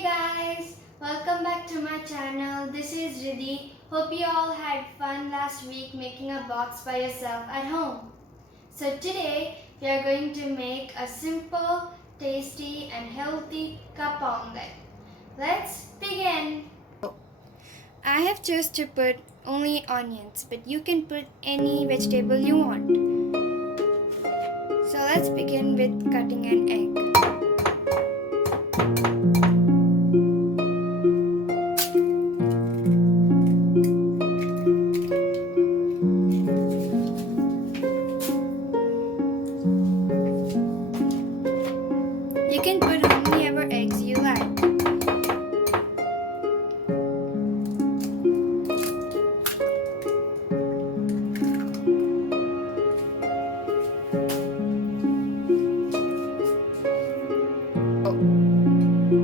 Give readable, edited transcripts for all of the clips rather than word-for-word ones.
Hey guys, welcome back to my channel. This is Riddhi. Hope you all had fun last week making a box by yourself at home. So today we are going to make a simple, tasty and healthy cup omelette. Let's begin. I have chosen to put only onions, but you can put any vegetable you want. So let's begin with cutting an egg. You can put how many ever eggs you like.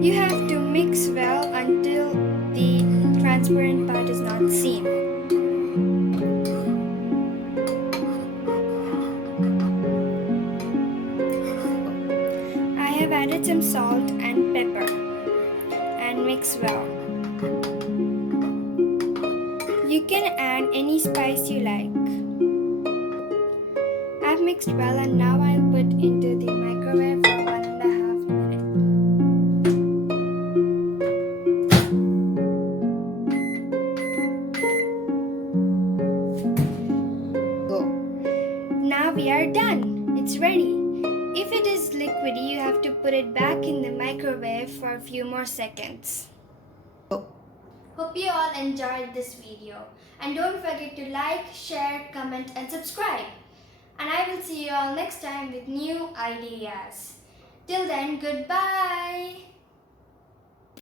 You have to mix well until the transparent part is not seen. I have added some salt and pepper and mix well. You can add any spice you like. I've mixed well and now I'll put into the microwave for 1.5 minutes. Now we are done. It's ready. If it is liquidy, you have to put it back in the microwave for a few more seconds. Hope you all enjoyed this video. And don't forget to like, share, comment and subscribe. And I will see you all next time with new ideas. Till then, goodbye.